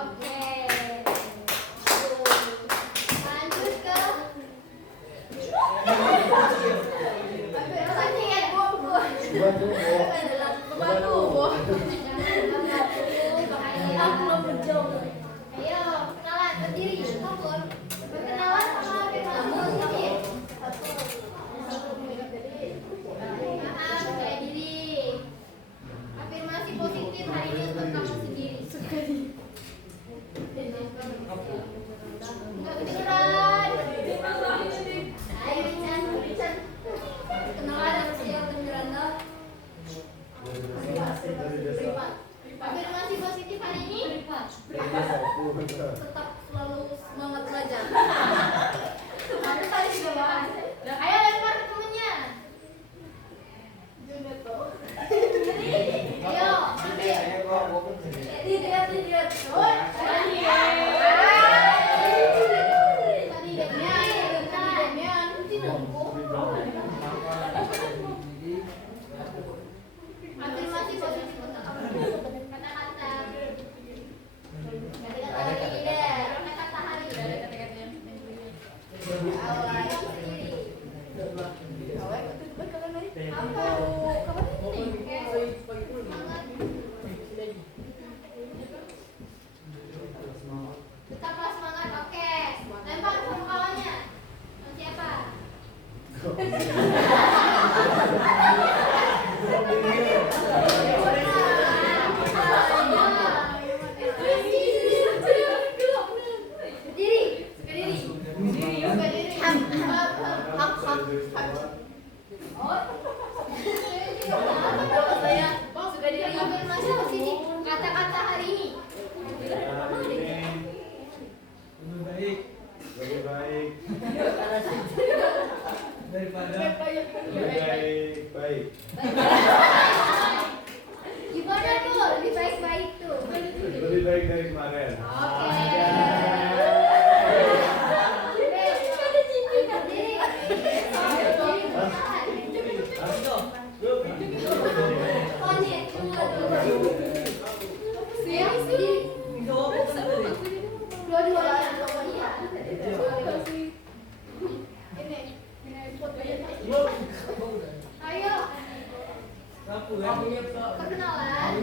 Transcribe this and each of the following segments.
Oke. Lanjut ke Ayo, kenalan, berdiri, kabur. Berkenalan sama afirmasi positif. Maaf, saya diri. Afirmasi positif hari ini untuk kamu sendiri. Enggak kedengeran. Ayo, Richard. Kenalan sama saya beneran dong. Afirmasi positif hari ini tetap selalu semangat belajar. Aku tadi sudah bahas. Ayo lempar ke temennya. Ayo, lihat. Afirmasi positif untuk kamu. Kata-kata hari deh. Kata-kata hari. Awal sendiri. Apa? Kapan ini? Semangat. Tetaplah semangat. Oke. Lempar sama kawannya. Siapa? Kata-kata hari ini. Lebih baik daripada baik. Gimana tuh? Lebih baik-baik tuh. Lebih baik dari kemarin. Ayo. Perkenalan.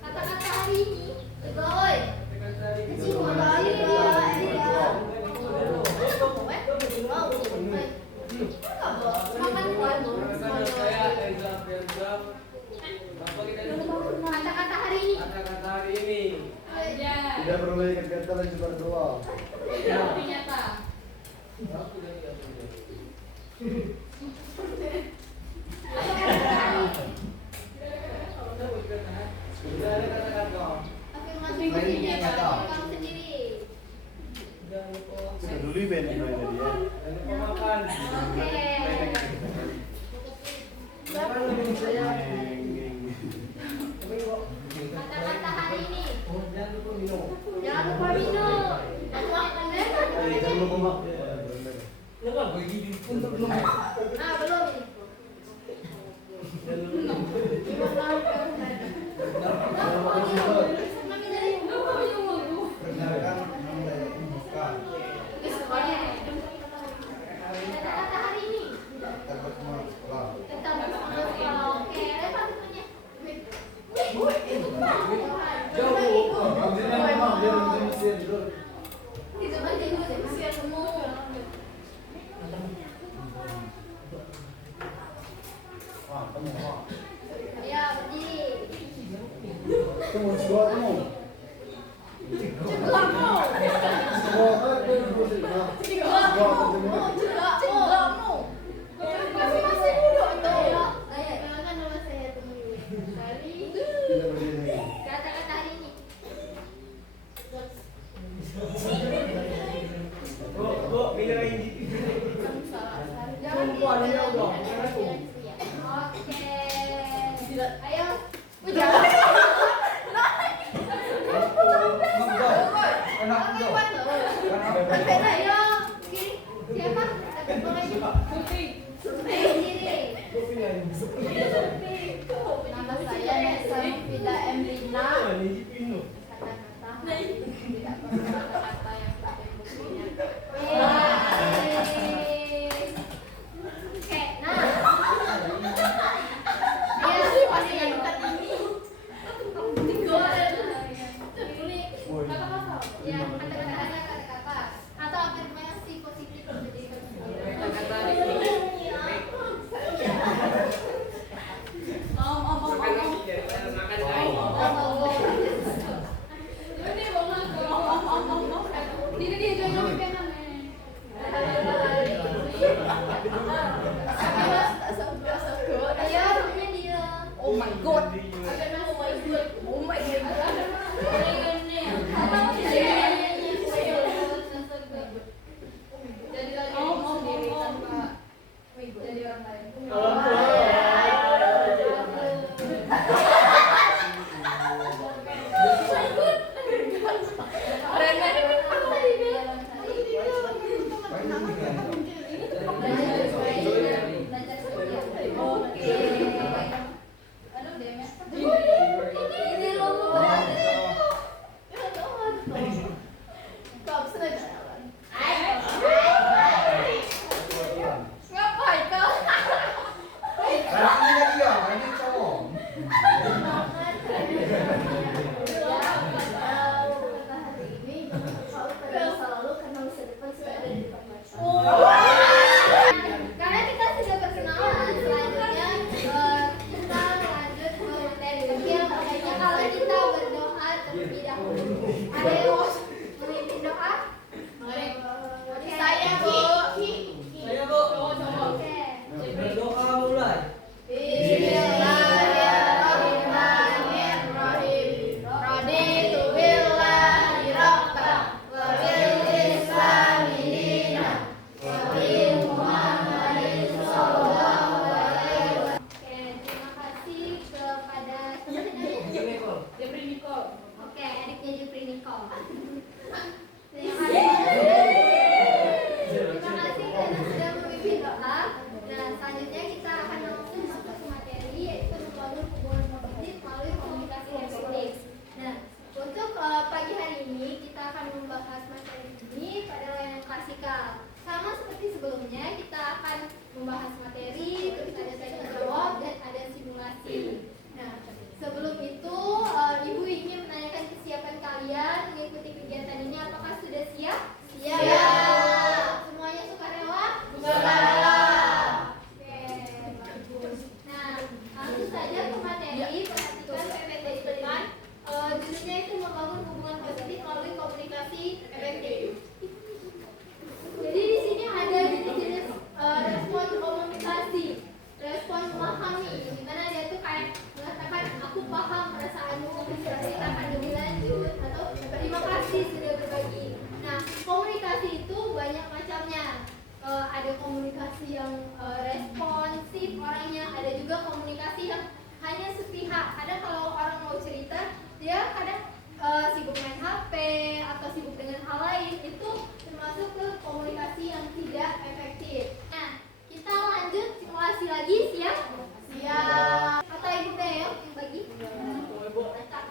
Kata-kata hari ini. Oi. Kata-kata hari ini. Tidak perlu banyak kata dan cuma doa. Ternyata. Afirmasi positif kamu sendiri. Dulu benar dia. Kata-kata hari ini. Jangan lupa minum. Makan deh. Jangan lupa makan. Ah, belum ini. Kata-kata hari ini. Tetap semangat sekolah. Oke, lempar temennya. Itu aja usia semua. Ya, berdiri. Tunggu dua kamu. Kata-kata hari ini. Ya, kata-kata atau afirmasi positif untuk diri sendiri. Oh my god. Oh my god. Jadi lagi sendiri tanpa jadi orang lain. Ngapain kau? Karena kita sudah berkenalan, selanjutnya kita lanjut ke materi. Tapi yang baiknya kalau kita berdoa terlebih dahulu. Ada yang mau memimpin doa? Oke. Saya, Bu. Saya, Bu. Oke. Berdoa mulai. Bismillahirrahmanirrahim. Raditu billahi rabban wa bil islami dinan wa bi Muhammadin sallallahu alaihi wasallam. Oke, terima kasih kepada Jepri Nicole. Oke, adiknya Jepri Nicole. Terima kasih karena sudah memimpin doa. Nah, selanjutnya kita akan langsung masuk ke materi, yaitu membangun hubungan positif melalui komunikasi yang efektif. Nah, untuk pagi hari ini kita akan membahas materi ini pada layanan klasikal. Sama seperti sebelumnya, kita akan membahas materi, terus ada tanya jawab dan ada simulasi. Nah, sebelum itu, Ibu ingin menanyakan kesiapan kalian mengikuti kegiatan ini. Apakah sudah siap? Siap. Semuanya sukarela? Sukarela. Oke, bagus. Nah, langsung saja ke materi. Perhatikan PPT di depan. Judulnya itu membangun hubungan positif melalui komunikasi efektif. Jadi di sini ada jenis-jenis respon komunikasi, respon memahami, di mana dia tuh kayak mengatakan aku paham perasaanmu, bisa ceritakan lebih lanjut, atau terima kasih sudah berbagi. Nah, komunikasi itu banyak macamnya. Ada komunikasi yang responsif orangnya, ada juga komunikasi yang hanya sepihak. Kadang kalau orang mau cerita, dia kadang sibuk main HP atau sibuk dengan hal lain, itu termasuk ke komunikasi yang tidak efektif. Nah, kita lanjut simulasi lagi, siap? Siap. Kata Ibu Beo yang bagi. Acak.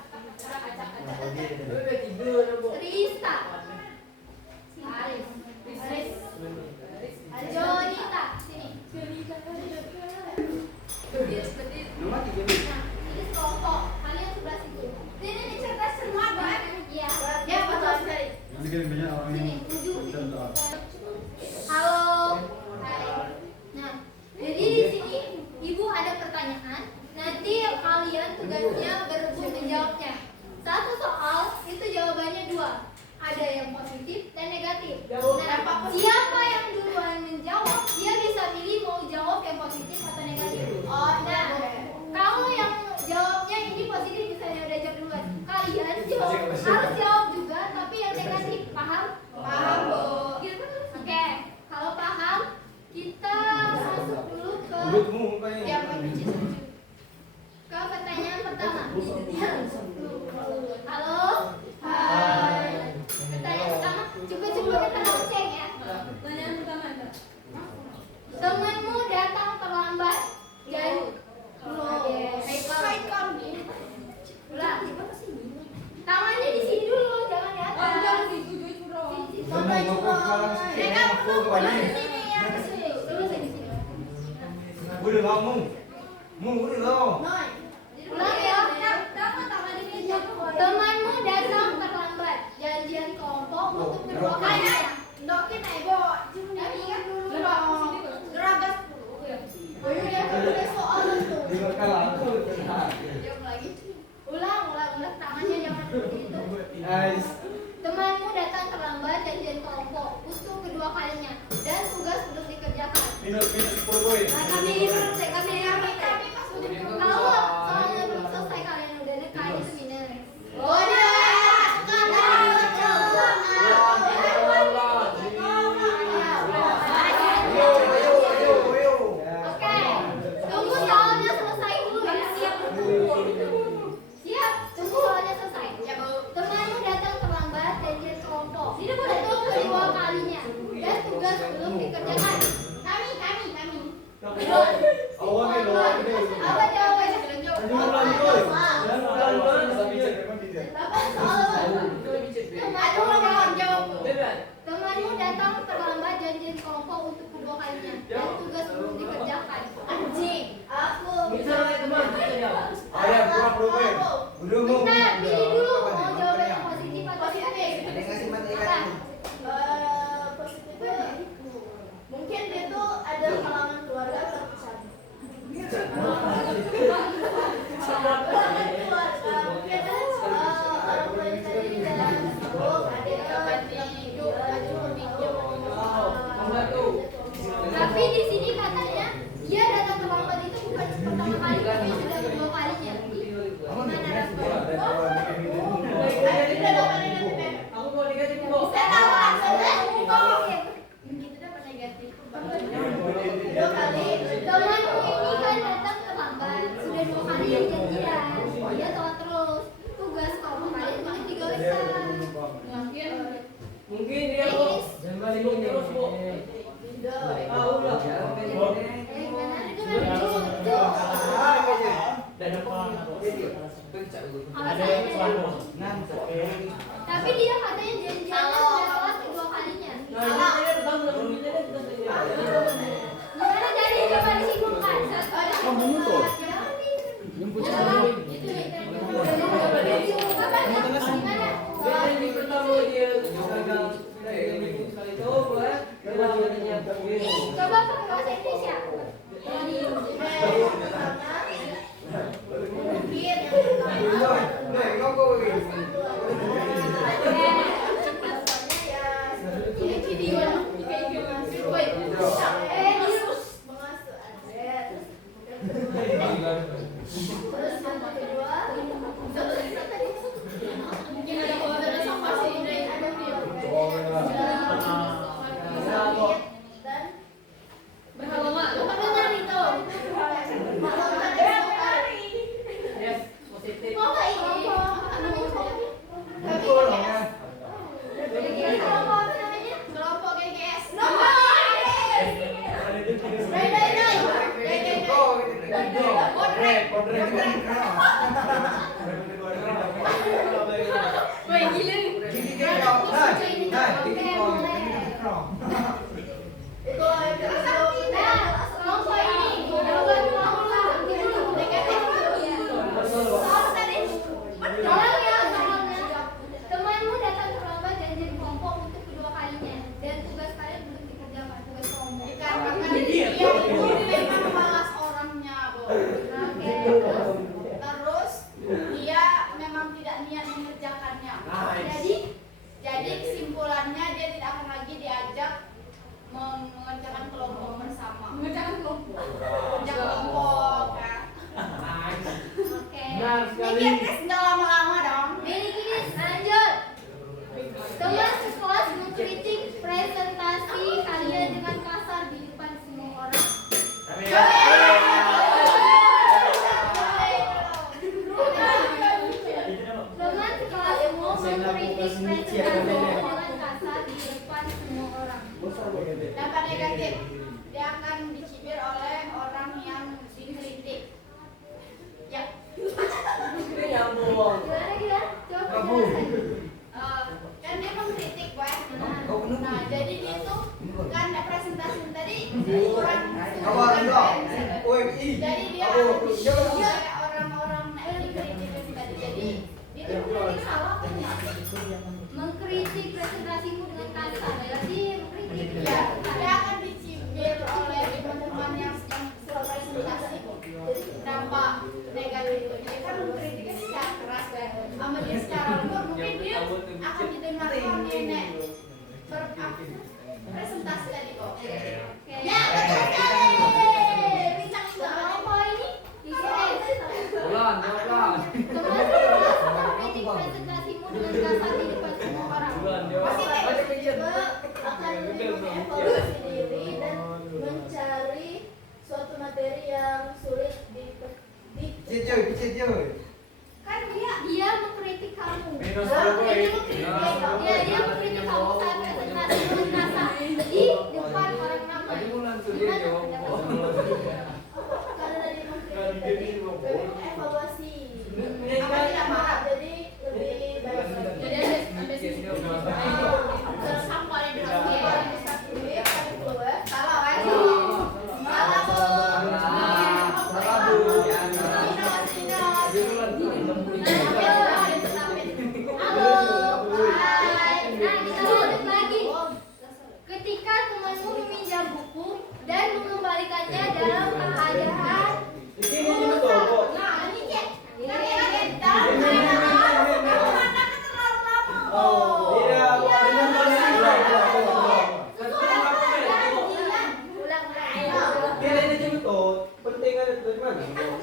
Rista. Aris. Jonita, sini. Nah, ini kelompok. Kalian sebelah situ. Ini cerdas semua, Pak. Iya. Ya, betul sekali. Sini, ujung sini. Halo. Hai. Nah, jadi di sini Ibu ada pertanyaan. Nanti kalian tugasnya berebut menjawabnya. Satu soal itu jawabannya 2. Ada yang positif dan negatif. Nah, siapa yang duluan menjawab, dia bisa pilih mau jawab yang positif atau negatif. Oh, nah, kalau yang jawabnya ini positif misalnya udah jawab duluan, kalian harus jawab juga, tapi yang negatif. Paham? Paham, Bu. Oke, kalau paham, kita masuk dulu ke ke pertanyaan pertama. Halo? Hai. Pertanyaan pertama, coba kita lonceng ya. Pertanyaan pertama. Temanmu datang terlambat dan ulang. Tangannya di sini dulu, jangan di atas. Jangan di situ. Mereka perlu di sini ya, di sini. Terus di sini. Udah ngomong. Udah lo. Ulang ya. Temanmu datang terlambat. Janjian kau Temanmu datang terlambat janjian kelompok untuk kedua kalinya dan tugas belum dikerjakan. Minus 10 poin. Nah, kami kalau soalnya belum selesai kalian udah nekain itu minus. Oke, tunggu soalnya selesai dulu ya. Siap, tunggu soalnya selesai. Temanmu datang terlambat janjian kelompok untuk kedua kalinya dan tugas belum dikerjakan. Kami. Awalnya loh, ini. Apa jawabannya? Temanmu datang terlambat janjian kelompok untuk kedua kalinya dan tugas belum dikerjakan. Anjing, aku. Ayah, kurang poin. Bentar, pilih dulu mau jawaban yang positif atau negatif. Ada yang ngasih materi Apa? Positifnya mungkin dia tuh ada kalangan keluarga terpisah. Tapi di sini katanya dia datang terlambat itu bukan pertama kali, tapi sudah kedua kalinya. Gimana responnya? Aku mau negatif kok. Saya tahu langsungnya. Oke. Itu dapat negatif. Dua kali. Temanmu ini kan datang terlambat, sudah dua kali yang janjian. Dia telat terus. Tugas kalau kalian mungkin 3 lesan. Mungkin dia kok. Jangan libur terus kok. Tahu lah. Tapi dia katanya janjian sudah telat kedua kalinya. Gimana jadi coba disimpulkan? Kamu motor. Jemput saya. Coba pakai bahasa Indonesia. Temanmu datang terlambat janjian kelompok untuk kedua kalinya dan tugas kalian belum dikerjakan, tugas kelompok. Memang malas orangnya, Bu. Oke. Terus dia memang tidak niat mengerjakannya. Jadi kesimpulannya dia tidak akan lagi diajak mengerjakan kelompok bersama. Mengerjakan kelompok ya. Oke. Mikir tes nggak lama-lama dong. Miliki lanjut. Teman sekelas mengkritik presentasi kalian dengan kasar di depan semua orang. Teman sekelasmu mengkritik presentasi dengan kasar di depan semua orang. Dampak negatif, dia akan dicibir oleh orang yang dikritik. Ya. Gimana? Coba penjelasan. Kan dia mengkritik, Boy. Nah, jadi dia tuh kan presentasi tadi kurang. Jadi dia kayak orang-orang yang dikritik itu tadi. Jadi dia tuh mengkritik salah punya. Mengkritik presentasimu dengan kasar, berarti mengkritik Ya, dia akan dicibir oleh teman-teman yang sedang presentasi. Dampak negatif, dia kan mengkritiknya secara keras kan. Sama dia secara lembut, mungkin dia Kan dia mengkritik kamu. Minus 10 poin. Ya, dia mengkritik kamu saat presentasi NASA di depan orang ramai. Tadi mau langsung dia jawab. karena dia mengkritik tadi evaluasi. Apa tidak marah jadi lebih baik lagi. Jadi ada sisi Terus apa yang dilakukan salah kan? Salah Bu. Salah Bu. Halo, hai. Nah, kita lanjut lagi. Ketika temanmu meminjam buku dan mengembalikannya dalam keadaan rusak. Nah, ini cek. Dalam keadaan terlalu lama. Oh.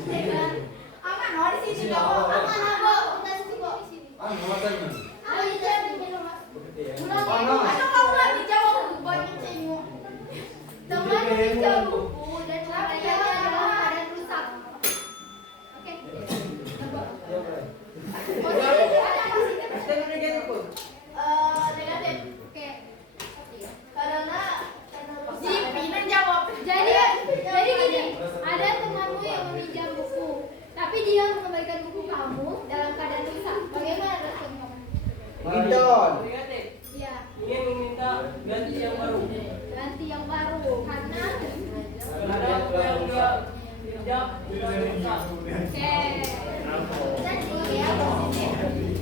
Aman, oh di sini kok. Aman, Bu. Enggak situ kok di sini. Oh, iya, di sini, Mas. Aduh, kamu lagi jawab banyak cengok. Teman meminjam buku dan mengembalikannya dalam keadaan rusak. Oke. Negatif. Oke. Karena Si Pina jawab. Jadi gini, ada temanmu yang meminjam buku, tapi dia mengembalikan buku kamu dalam keadaan rusak. Bagaimana respon kamu? negatif. Ya, Ingin meminta ganti yang baru. ganti yang baru karena Ada apa yang enggak pinjam sudah rusak. oke. Jadi ya, positif.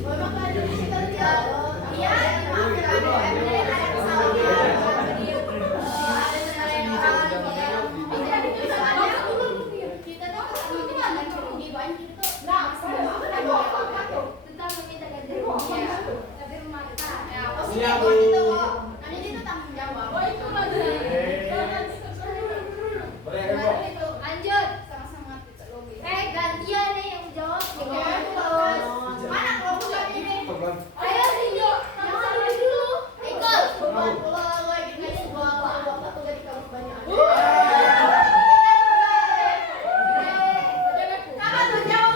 Memang kan di situ dia. Iya, maafkan ada kesalahan. Ada kesalahan orang ya. Jadi kesalahannya kita tuh itu kan rugi banyak itu tuh. Nah, Tentang meminta ganti rugi ya, tapi memaksa. ya positif itu kok. Nanti itu tanggung jawab. Oh, itu Lanjut. sama-sama kita lobby. Gantian nih yang jawab. Mana kelompok ini? Ayo sini, yang satu dulu. Ikut. Kalau lagi kasih gua satu dari kamu banyak. Kakak tuh jawab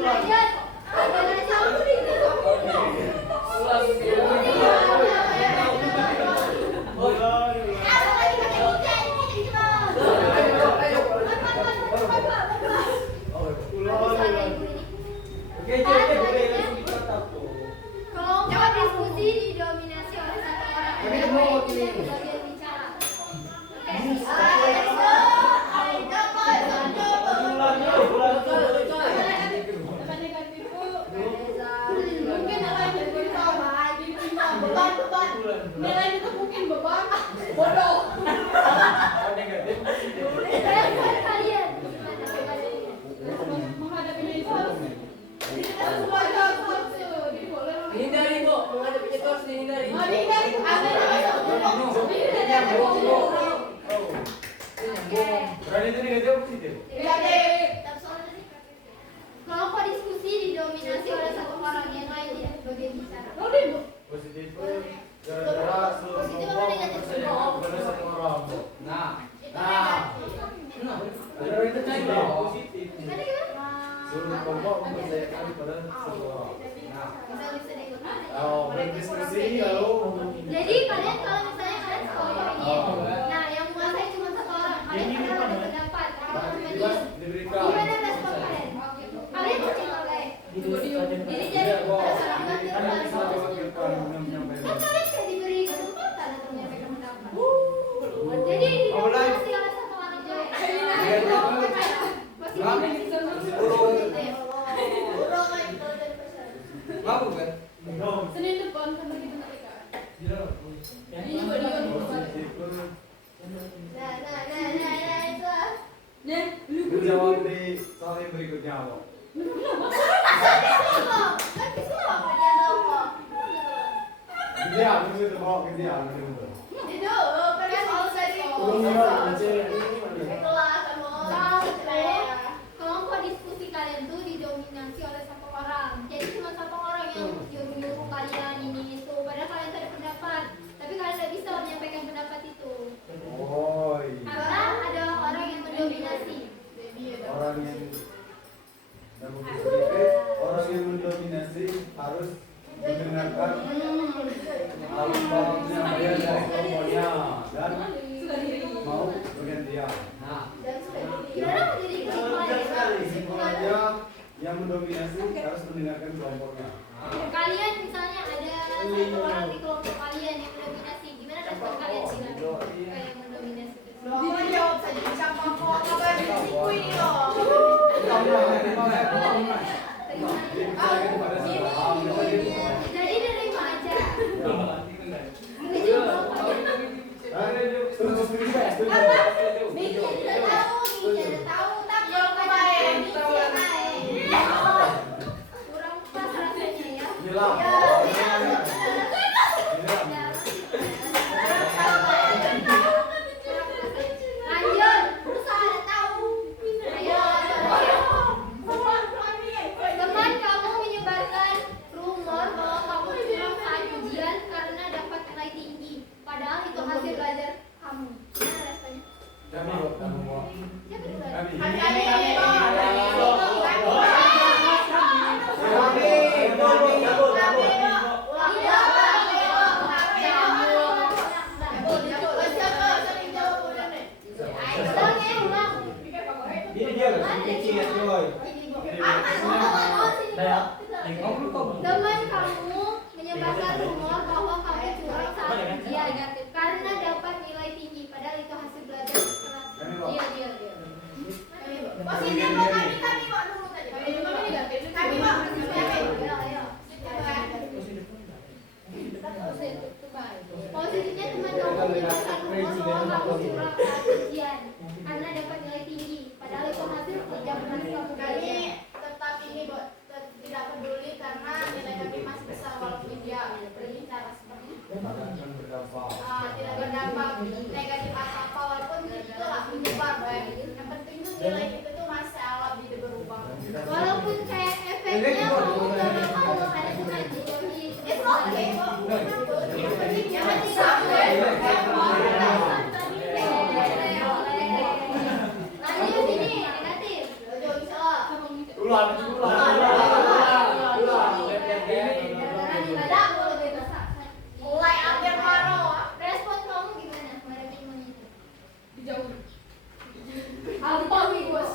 Lanjut. Ada jauh nih. Ada lagi pakai kucing ini gimana? Kelompok diskusi didominasi oleh satu orang yang bagian bicara. Oke. Mungkin ada yang beban. Nilai itu mungkin beban. Bodoh. Respon kalian. Menghadapinya itu harus kita harus belajar jadi boleh. Hindari kok, menghadapinya itu harus dihindari. Dari ada Kelompok diskusi didominasi oleh satu orang yang lain tidak bagian bicara. Positif gara-gara kelompok benar satu orang. Gara-gara itu juga positif. Tadi gimana? Seluruh kelompok mempercayakan pada satu orang. Bisa diikuti. Berdiskusi lalu Jadi kalian kalau misalnya kalian sekelompok ini, nah yang menguasai cuma satu orang, kalian pernah ada pendapat, kalau jelas diberikan. gimana respon kalian? Kalian percaya Jadi jadi orang ganti Kan kembali bisa mewakilkan menyampaikan. kan kalian kayak diberi kesempatan untuk menyampaikan pendapat. Jadi didominasi oleh satu orang Senin depan kan begitu mereka. Ini juga dia Nah itu. Nen, lu Menjawab di soal yang berikutnya apa? Ideal, itu bawa ke ideal. itu kan soal dari itulah kamu Kelompok diskusi kalian tuh didominasi oleh satu orang. Jadi cuma satu orang yang nyuruh kalian ini itu. Padahal kalian ada pendapat, tapi kalian tidak bisa menyampaikan pendapat itu. Oh, Karena Dan buku sedikit, orang yang mendominasi harus mendengarkan alur penyampaian dari kelompoknya dan mau bergantian. Nah, Gimana mau jadi kesimpulannya? Kesimpulannya yang mendominasi harus mendengarkan kelompoknya. Kalian misalnya ada satu orang di kelompok kalian yang mendominasi, gimana respon kalian sih? Kayak yang mendominasi. Dia jawab saja siapa mau apa yang disiku ini loh. Jadi nerima aja. Miki tidak tahu tapi kalau kemarin Kurang pas rasanya ya. Jelas. Lanjut, terus ada tahu. Ayo. Teman kamu menyebarkan rumor bahwa kamu curang saat ujian karena dapat nilai tinggi. Padahal itu hasil belajar kamu. Gimana rasanya? Kami kamu mau. Siapa duluan? Kami. Teman kamu menyebarkan rumor bahwa kamu curang saat ujian karena dapat nilai tinggi. Padahal itu hasil belajar keras. Dia. Posisi mau kami mau dulu tadi. Kami mau Ayo. Posisinya teman kamu menyebarkan rumor bahwa kamu curang saat ujian karena dapat nilai tinggi. Padahal itu hasil kerja keras kamu. kami tetap ini tidak peduli karena nilai kami masih besar walaupun dia berbicara seperti itu. Akan berdampak. Tidak berdampak negatif apa-apa walaupun itulah menyebar baik. Yang penting tuh nilai kita tuh masih alam tidak berubah. Walaupun kayak efeknya kamu gak bakal ada teman di It's okay kok. Yang penting jangan sampai lanjut ini negatif. Ulang. mulai hampir baru. Respon kamu gimana menghadapi semuanya itu? Dijauh. Apa nih bos?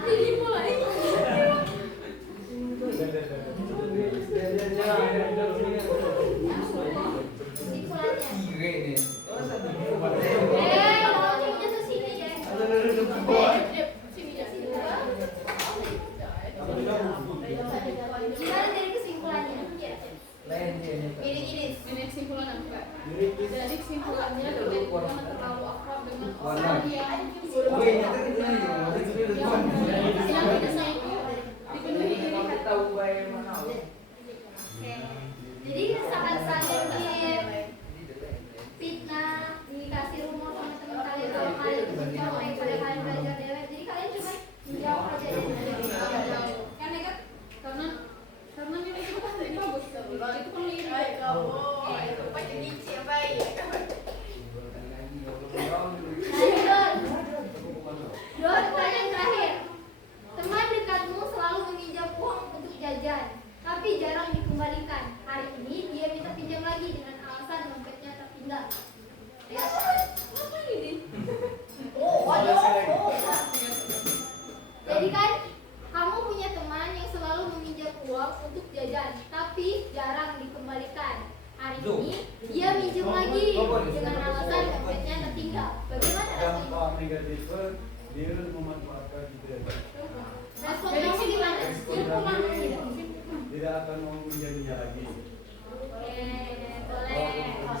Jadi mulai. Kesimpulannya. Kalau ceknya tuh sini ya. Gimana dari kesimpulannya? Ini kesimpulan apa? Jadi kesimpulannya jangan terlalu akrab dengan orang yang tidak sayang. Dipenuhi diri hati. Jadi saat fitnah dikasih rumor sama teman kalian kalau kalian menjawab pada kalian belajar dewek, jadi kalian cuma menjawab aja Yang nekat karena nilai itu kan lebih bagus. Itu kan lebih baik. Itu pasti dicek baik. Dua pertanyaan terakhir. Teman dekatmu selalu meminjam uang untuk jajan, tapi jarang dikembalikan. Hari ini dia minta pinjam lagi dengan alasan dompetnya tertinggal. Ya. Apa ini? Jadi kan kamu punya teman yang selalu meminjam uang untuk jajan, tapi jarang dikembalikan. Hari ini dia minjem lagi dengan alasan dompetnya tertinggal. Bagaimana rasanya? Dampak negatif dia memanfaatkan itu. Respon kamu gimana? Tidak akan mau menjadinya lagi. Oke, boleh.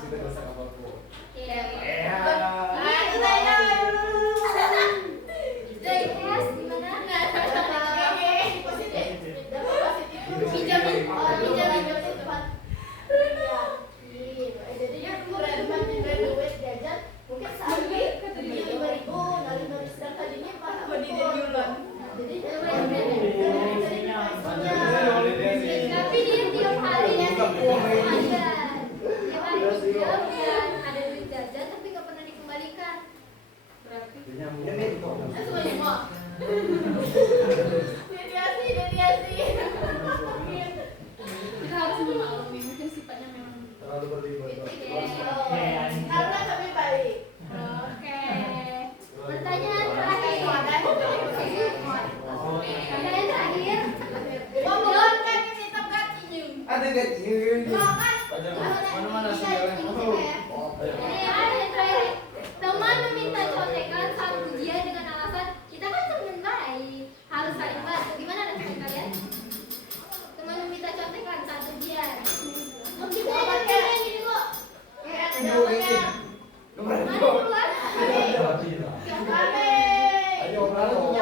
Kita bahasa apapun. Oke. Itu tanya. Dari kelas gimana? Jadinya keren banget duit jajan mungkin sehari 5.000 dari sedang tadinya pas aku di bulan. Jadi Tapi dia tiap hari jajan. Tiap hari jajan, ada duit jajan tapi nggak pernah dikembalikan. Dia mau. semuanya Mediasi. Kita harus memaklumi mungkin sifatnya memang. Terlalu berlebihan. Karena kami baik. Oke. Pertanyaan terakhir. Pertanyaan terakhir. Ngomong kan ini tempat ini. Ada gaji. Mana-mana sejarah. Ini ada yang terakhir. Teman meminta contekan saat ujian dengan alasan kita kan teman baik, harus saling bantu. Gimana respon kalian? Teman meminta contekan saat ujian. Mungkin saya kayak gini kok. Jawabannya. Mana duluan? Ayo, bravo.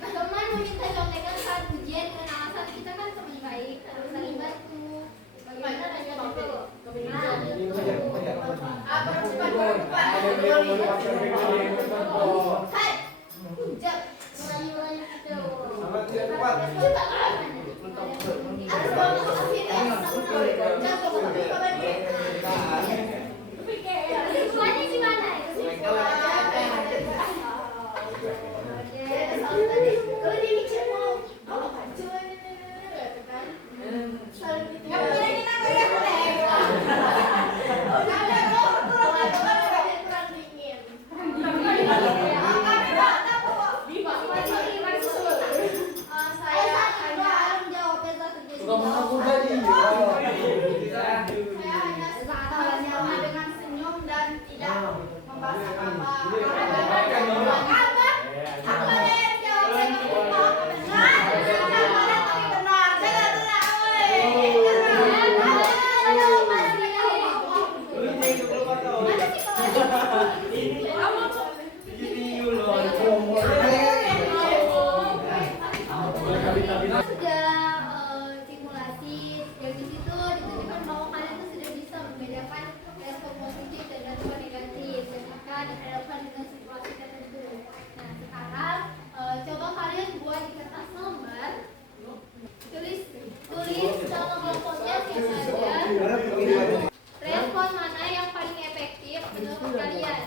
Teman meminta contekan saat ujian dengan alasan kita kan teman baik, harus saling bantu. Bagaimana rasanya itu? Nah, gitu. Hai, jap, melayu-layu gitu. Kesimpulannya gimana? Suka mengaku tadi. Sudah simulasi yang di situ ditunjukkan bahwa kalian tuh sudah bisa membedakan respon positif dan respon negatif ketika dihadapkan dengan situasi tertentu. Nah sekarang coba kalian buat di kertas lembar, tulis nama kelompoknya siapa saja, respon mana yang paling efektif menurut kalian.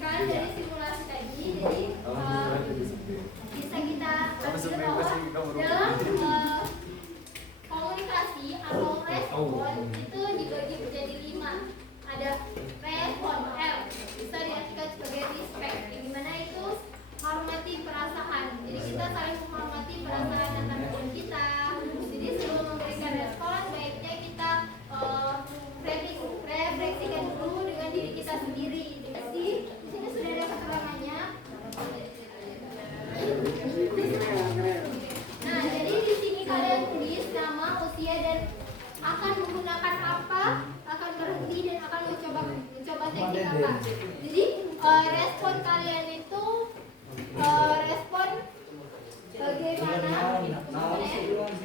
Kan dari simulasi tadi, jadi bisa kita ambil bahwa dalam komunikasi atau respon itu dibagi menjadi 5. Ada respon R, bisa diartikan sebagai respect, yang dimana itu hormati perasaan. Jadi kita saling menghormati perasaan antar teman kita. Jadi sebelum memberikan respon, baiknya kita refleksikan dulu dengan diri kita sendiri. Jadi di sini sudah ada keterangannya. Nah, jadi di sini kalian tulis nama, usia, dan akan menggunakan apa, akan berhenti dan akan mencoba teknik apa. Jadi respon kalian itu respon bagaimana?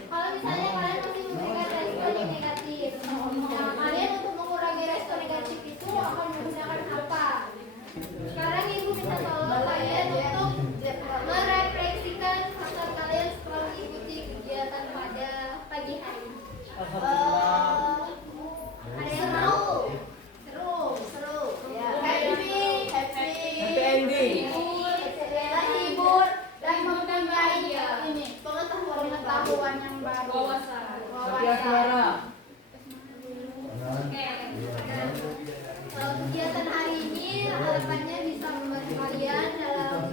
Kalau misalnya kalian masih memberikan respon yang negatif, nah kalian untuk mengurangi respon negatif itu akan menggunakan apa? Sekarang ibu minta tolong kalian untuk merefleksikan hasil kalian setelah mengikuti kegiatan pada pagi hari. Ada yang mau? Seru. Ya. Happy ending. Terhibur dan mempunyai ini pengetahuan yang baru. Wawasan. Oke. Kegiatan hari ini harapannya bisa membantu kalian dalam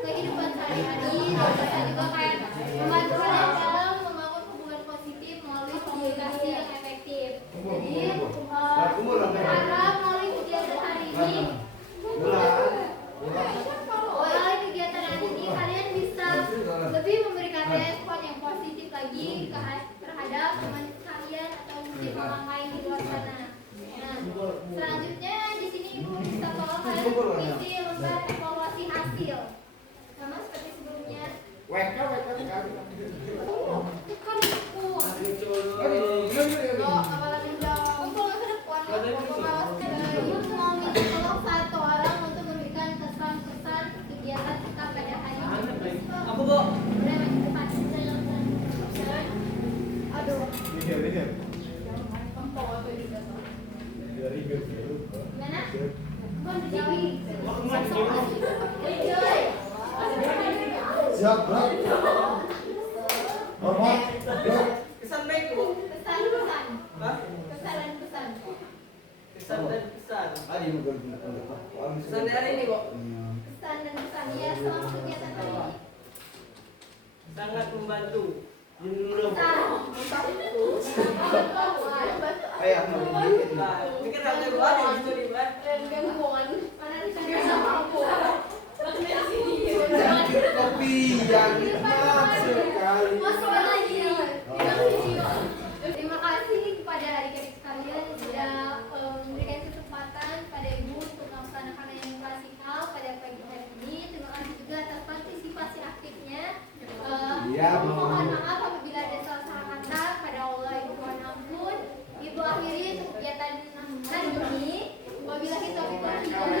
kehidupan sehari-hari dan bisa juga kayak membantu kalian dalam membangun hubungan positif melalui komunikasi yang efektif. Jadi berharap melalui kegiatan hari ini kalian bisa lebih memberikan respon yang positif lagi terhadap teman kalian atau mungkin orang lain di luar sana. Nah, selanjutnya di sini ibu bisa tolong kalian mengisi lembar evaluasi hasil, sama seperti sebelumnya. Bukan aku. Ibu mau minta tolong satu orang untuk memberikan kesan-kesan kegiatan kita pada hari ini. Aku kok. Boleh maju depan. Aduh. Gimana? Jadi, Siap, bro. Hormat. Kesan baik, Bu. pesan-pesan. Hah? Pesan dan pesan. Kesan dan pesan. Pesan hari ini, Bu. Pesan dan pesan ya selama kegiatan hari ini. Sangat membantu. Pesan. Ayah, Nah, mikir hal yang baru gitu nih, Mbak. Mana di sama aku. kopi yang nikmat sekali. Masih lagi. Terima kasih kepada adik-adik sekalian yang sudah memberikan kesempatan pada ibu untuk melaksanakan yang klasikal pada pagi hari ini. Terima kasih juga atas partisipasi aktifnya. Mohon maaf apabila ada salah kata. Pada Allah ibu mohon ampun. Ibu akhiri untuk kegiatan hari ini. Wabillahi taufiq wal hidayah.